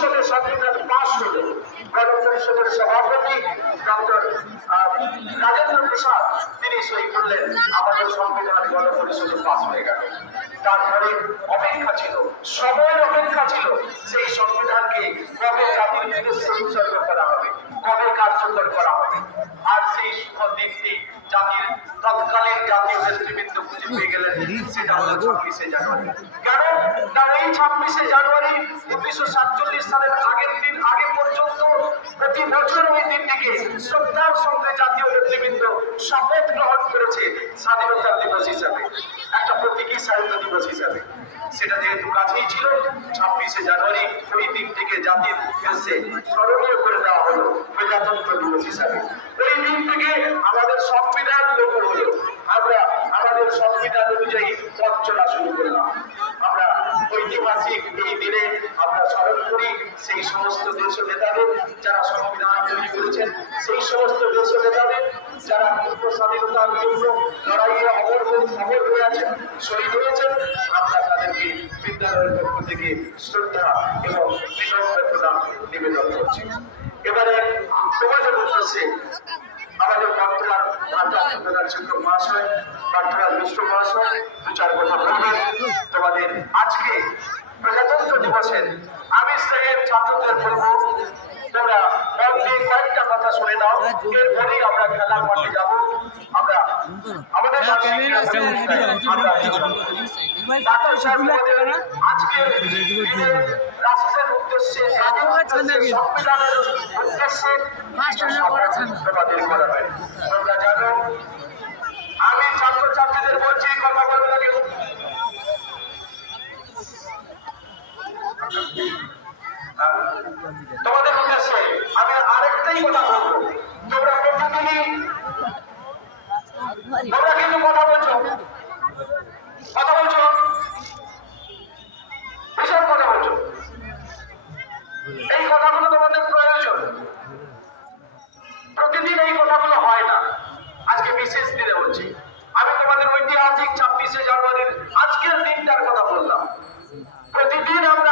সালে সংবিধান পাশ হলে। গণ পরিষদের সভাপতি ডক্টর রাজেন্দ্র প্রসাদ, তিনি সই করলেন। আমাদের সংবিধান গণ পরিষদে পাশ হয়ে গেল। তারপরে অপেক্ষা ছিল, সময়ের অপেক্ষা ছিল, সেই সংবিধানকে কবে জাতির উদ্দেশ্যে উৎসর্গ করা হবে, কবে কার্যকর করা হবে? শুভ দিনটি জাতির তৎকালীন জাতীয় নেতৃবৃন্দ খুঁজে পেয়ে গেলেন সেটা হলো ছাব্বিশে জানুয়ারি। কেন? না এই ছাব্বিশে জানুয়ারি উনিশশো সাতচল্লিশ সালের আগের দিন, আগে পর্যন্ত প্রতি বছর ওই দিনটিকে শ্রদ্ধার সঙ্গে জাতীয় নেতৃবৃন্দ শপথ গ্রহণ করেছে স্বাধীনতা দিবস হিসাবে, একটা প্রতীকী স্বাধীনতা দিবস হিসাবে। সেটা যেহেতু কাছেই ছিল। ছাব্বিশে জানুয়ারি ওই দিনটিকে জাতির উদ্দেশ্যে স্মরণীয় করে দেওয়া হলো প্রজাতন্ত্র দিবস হিসাবে। ওই দিন থেকে আমাদের সংবিধান লোক হলো। আমরা আমাদের সংবিধান অনুযায়ী পথ চলা শুরু করলাম। আমরা ঐতিহাসিক এই দিনে আমরা স্মরণ করি সেই সমস্ত দেশ নেতাদের যারা সংবিধান তৈরি করেছেন, সেই সমস্ত দেশ নেতাদের যারা পূর্ব স্বাধীনতার জন্য লড়াইয়ে অমর অমর হয়ে আছেন, শহীদ হয়েছেন বিদ্যালয়ের পক্ষ থেকে শ্রদ্ধা এবং কৃতজ্ঞতা নিবেদন করছি। এবারে তোমাদের উদ্দেশ্যে আমাদের প্রার্থনার মহাশয় প্রার্থনার মহাশয়, দু চার কথা বলবেন। তোমাদের আজকে প্রজাতন্ত্র দিবসের আমি সাহেব ছাত্রদের বলব। তোমরা মন দিয়ে কয়েকটা কথা শুনে নাও। এরপরেই আমরা খেলার মাঠে যাব। আমরা আমাদের রাষ্ট্রের উদ্দেশ্যে সংবিধানের উদ্দেশ্যে হয় তোমরা জানো আমি ছাত্রছাত্রীদের বলছি কথা বলবে না কেউ। হ্যাঁ? তোমাদের শেষে আমি আরেকটাই কথা বলব। তোমরা প্রতিদিনই তোমরা কিন্তু কথা বলছো। কথা বলছো। ভীষণ কথা বলছো। এই কথাগুলো তোমাদের প্রয়োজন। প্রতিদিন এই কথাগুলো হয় না। আজকে বিশেষ দিনে বলছি। আমি তোমাদের ঐতিহাসিক ছাব্বিশে জানুয়ারির আজকের দিনটার কথা বললাম। প্রতিদিন আমরা